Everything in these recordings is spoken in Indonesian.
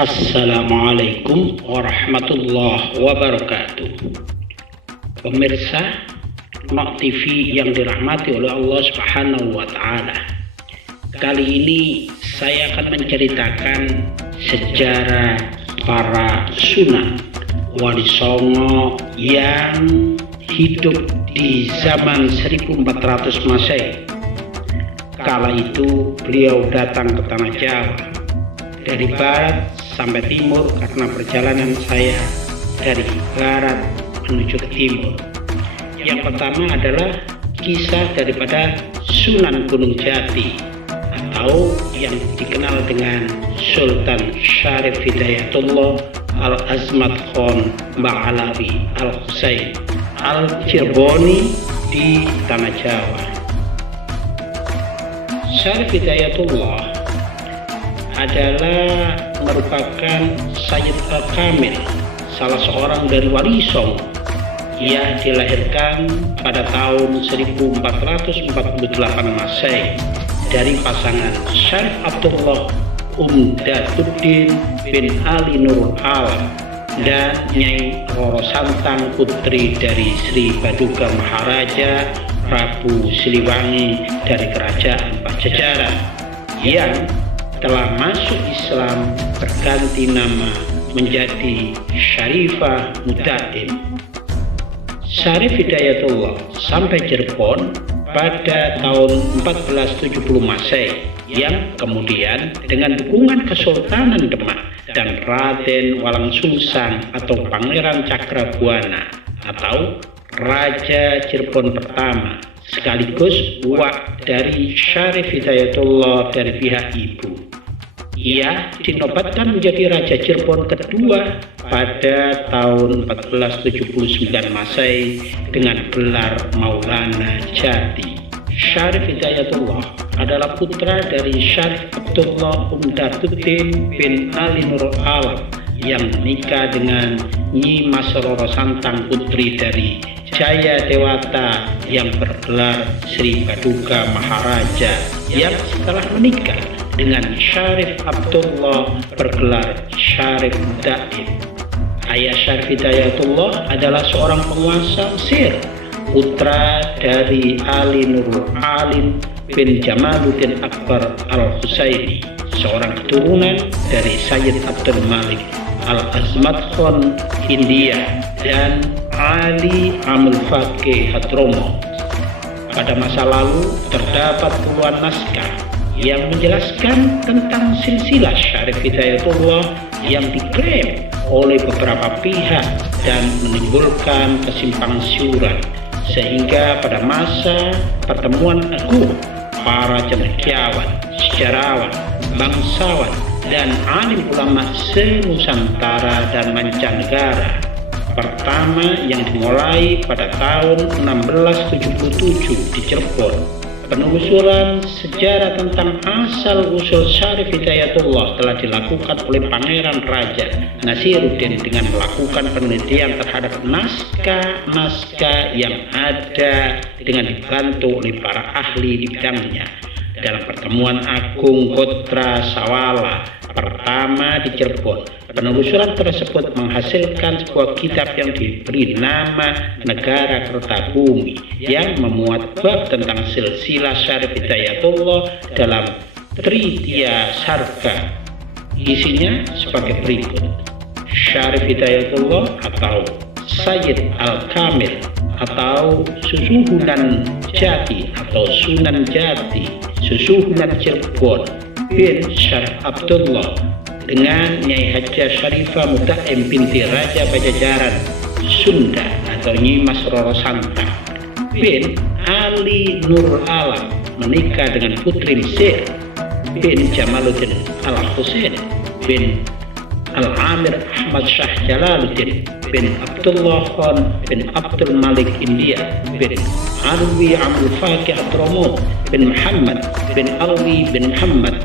Assalamualaikum warahmatullahi wabarakatuh. Pemirsa Nok TV yang dirahmati oleh Allah Subhanahu wa Ta'ala, kali ini saya akan menceritakan sejarah para Sunan Wali Songo yang hidup di zaman 1400 Masehi. Kala itu beliau datang ke tanah Jawa dari barat sampai timur karena perjalanan saya dari barat menuju ke timur. Yang pertama adalah kisah daripada Sunan Gunung Jati atau yang dikenal dengan Sultan Syarif Hidayatullah Al-Azmat Khan Ba'alawi Al-Husain Al-Cireboni di tanah Jawa. Syarif Hidayatullah adalah merupakan Sayyid Al-Kamil, salah seorang dari Wali Songo. Ia dilahirkan pada tahun 1448 Masehi dari pasangan Syarif Abdullah Umdatuddin bin Ali Nurul Alam dan Nyai Roro Santang, putri dari Sri Baduga Maharaja Prabu Siliwangi dari Kerajaan Pajajaran, yang telah masuk Islam berganti nama menjadi Syarifah Mutaim. Syarif Hidayatullah sampai Cirebon pada tahun 1470 Masehi, yang kemudian dengan dukungan Kesultanan Demak dan Raden Walang Sungsang atau Pangeran Cakrabuana atau Raja Cirebon pertama, sekaligus uak dari Syarif Hidayatullah dari pihak ibu. Ia dinobatkan menjadi Raja Cirebon kedua pada tahun 1479 Masehi dengan gelar Maulana Jati. Syarif Hidayatullah adalah putra dari Syarif Abdullah Umdatuddin bin Ali Nurul Alam yang menikah dengan Nyi Mas Roro Santang, putri dari Jaya Dewata yang bergelar Sri Baduga Maharaja, yang setelah menikah dengan Syarif Abdullah bergelar Syarif Mutaim. Ayah Syarif Hidayatullah adalah seorang penguasa Mesir, putra dari Ali Nurul Alim bin Jamaluddin Akbar Al-Husaini, seorang keturunan dari Sayyid Abdul Malik Al-Azmat Khan India dan Ali Amul Faqih Hadromo. Pada masa lalu terdapat puluhan naskah yang menjelaskan tentang silsilah Syarif Hidayatullah yang diklaim oleh beberapa pihak dan menimbulkan kesimpang siuran, sehingga pada masa pertemuan agung para cendekiawan, sejarawan, bangsawan, dan alim ulama se-Nusantara dan mancanegara pertama yang dimulai pada tahun 1677 di Cirebon. Penelusuran sejarah tentang asal-usul Syarif Hidayatullah telah dilakukan oleh Pangeran Raja Nasiruddin dengan melakukan penelitian terhadap naskah-naskah yang ada dengan dibantu oleh para ahli di bidangnya. Dalam pertemuan Agung Gotra Sawala pertama di Cirebon, penelusuran tersebut menghasilkan sebuah kitab yang diberi nama Negara Kertabumi yang memuat bab tentang silsilah Syarif Hidayatullah dalam Tritya Sarga. Isinya sebagai berikut: Syarif Hidayatullah atau Sayyid Al-Kamil atau Susuhunan Jati atau Sunan Jati, Susuhunan Cirebon bin Syarif Abdullah dengan Nyai Hajah Syarifah Mutaim binti Raja Pajajaran Sunda atau Nyi Mas Roro Santang bin Ali Nurul Alam menikah dengan putri Mesir bin Jamaluddin Al-Husain bin Al-Amir Ahmad Shah Jalaluddin bin Abdullah Khan bin Abdul Malik India bin Alwi Amul Faqih Hadromo bin Muhammad bin Alwi bin Muhammad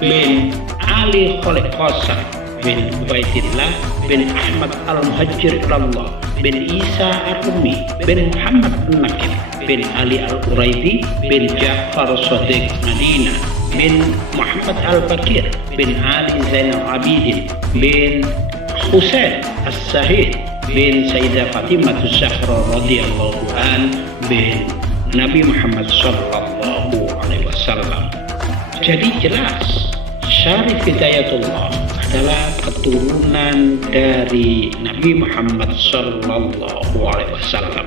bin Ali Khalid Qasim bin Ubaidillah bin Ahmad Al-Muhajir Ilallah bin Isa Ar-Rumi bin Muhammad An-Nakib bin Ali Al-Quraidi bin Ja'far Shadiq Madinah bin Muhammad Al-Baqir bin Ali Zainal Abidin bin Husain As-Sahid bin Sayyidah Fatimah Az-Zahra radhiyallahu an bin Nabi Muhammad sallallahu alaihi wasallam. Jadi jelas Syarif Hidayatullah adalah keturunan dari Nabi Muhammad sallallahu alaihi wasallam.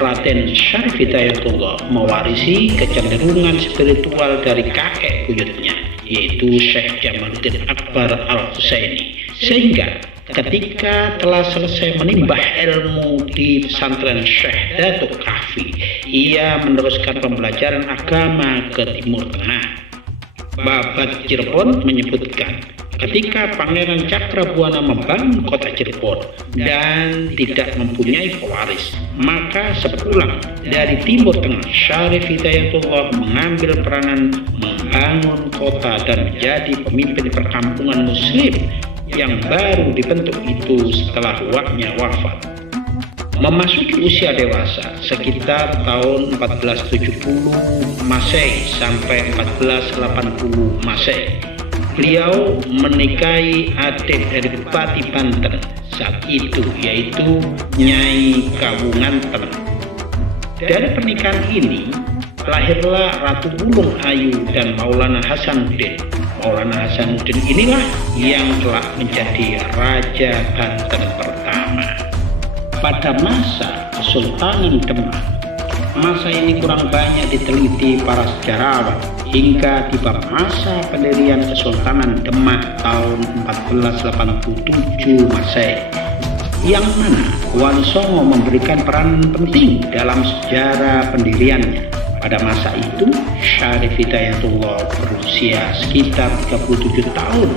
Raden Syarif Hidayatullah mewarisi kecenderungan spiritual dari kakek buyutnya, yaitu Syekh Jamaluddin Akbar Al-Husaini, sehingga ketika telah selesai menimba ilmu di pesantren Syekh Datuk Kahfi, ia meneruskan pembelajaran agama ke Timur Tengah. Babat Cirebon menyebutkan, ketika Pangeran Cakrabuana membangun kota Cirebon dan tidak mempunyai pewaris, maka sepulang dari Timur Tengah, Syarif Hidayatullah mengambil peranan membangun kota dan menjadi pemimpin perkampungan Muslim yang baru dibentuk itu setelah waknya wafat. Memasuki usia dewasa sekitar tahun 1470 Masehi sampai 1480 Masehi, beliau menikahi adik dari Bupati Banten saat itu, yaitu Nyai Kawunganten. Dari pernikahan ini lahirlah Ratu Bulung Ayu dan Maulana Hasanuddin. Maulana Hasanuddin inilah yang telah menjadi Raja Banten pertama. Pada masa Kesultanan Demak, masa ini kurang banyak diteliti para sejarawan hingga tiba masa pendirian Kesultanan Demak tahun 1487 Masehi, yang mana Wali Songo memberikan peran penting dalam sejarah pendiriannya. Pada masa itu, Syarif Hidayatullah berusia sekitar 37 tahun,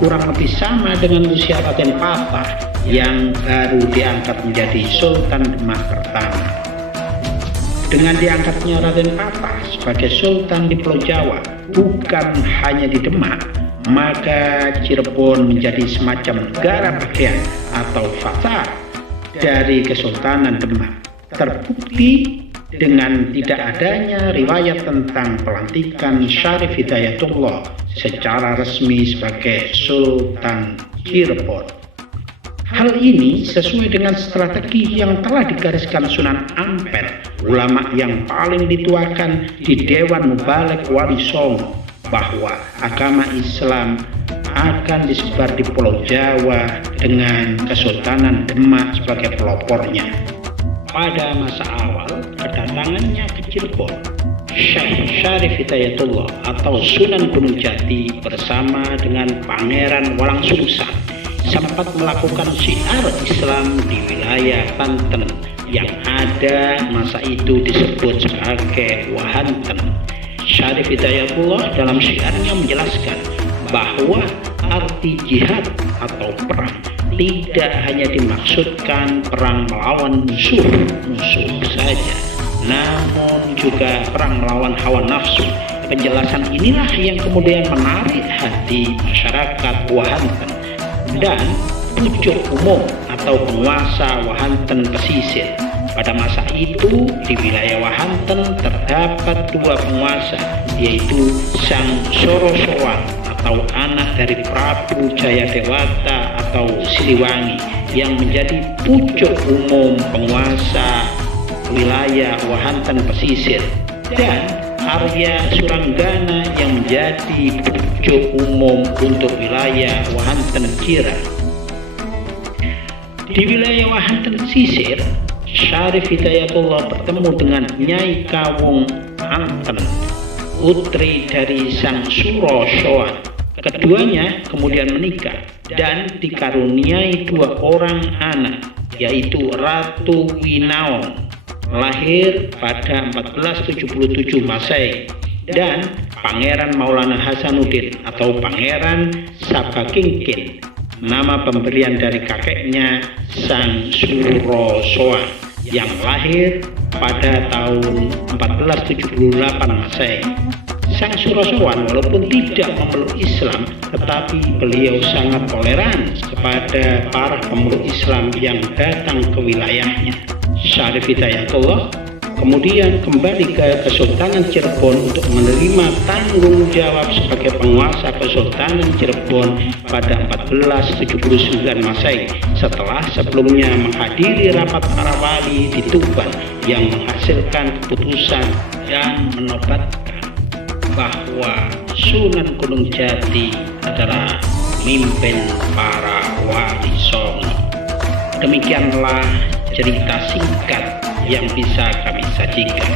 kurang lebih sama dengan usia Raden Patah yang baru diangkat menjadi Sultan Demak pertama. Dengan diangkatnya Raden Patah sebagai Sultan di Pulau Jawa, bukan hanya di Demak, maka Cirebon menjadi semacam negara bagian atau fathah dari Kesultanan Demak. Terbukti dengan tidak adanya riwayat tentang pelantikan Syarif Hidayatullah secara resmi sebagai Sultan Cirebon. Hal ini sesuai dengan strategi yang telah digariskan Sunan Ampel, ulama yang paling dituakan di Dewan Mubalek Wali Songo, bahwa agama Islam akan disebar di Pulau Jawa dengan Kesultanan Demak sebagai pelopornya. Pada masa awal kedatangannya ke Cirebon, Syekh Syarif Hidayatullah atau Sunan Gunung Jati bersama dengan Pangeran Walangsungsang sempat melakukan syiar Islam di wilayah Banten yang ada masa itu disebut sebagai Wahanten. Syarif Hidayatullah dalam syiarnya menjelaskan bahwa arti jihad atau perang tidak hanya dimaksudkan perang melawan musuh saja, namun juga perang melawan hawa nafsu. Penjelasan inilah yang kemudian menarik hati masyarakat Wahanten dan pucuk umum atau penguasa Wahanten pesisir. Pada masa itu di wilayah Wahanten terdapat dua penguasa, yaitu Sang Sorosowan atau anak dari Prabu Jayadewata atau Siliwangi yang menjadi pucuk umum penguasa wilayah Wahanten pesisir, dan Arya Suranggana yang menjadi pucuk umum untuk wilayah Wahanten Kira. Di wilayah Wahanten pesisir, Syarif Hidayatullah bertemu dengan Nyai Kawung Anten, putri dari Sang Suro Soan. Keduanya kemudian menikah dan dikaruniai dua orang anak, yaitu Ratu Winaon, lahir pada 1477 Masehi, dan Pangeran Maulana Hasanuddin atau Pangeran Sabakingkin, nama pemberian dari kakeknya Sang Suro Soan yang lahir pada tahun 1478 Masehi. Sang Surasawan walaupun tidak memeluk Islam, tetapi beliau sangat toleran kepada para pemeluk Islam yang datang ke wilayahnya. Syarif Hidayatullah kemudian kembali ke Kesultanan Cirebon untuk menerima tanggung jawab sebagai penguasa Kesultanan Cirebon pada 1479 Masehi, setelah sebelumnya menghadiri rapat para wali di Tuban yang menghasilkan keputusan dan menobatkan bahwa Sunan Gunung Jati adalah pemimpin para wali songo. Demikianlah cerita singkat yang bisa kami sajikan.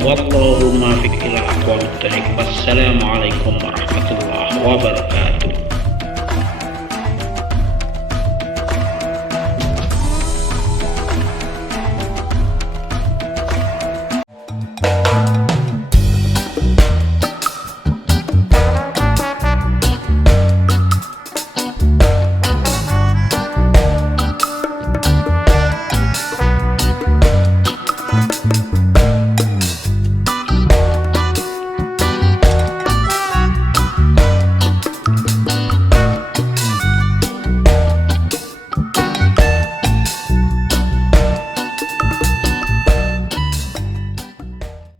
Wallahumma fiqhil aqwam. Wassalamualaikum warahmatullahi wabarakatuh.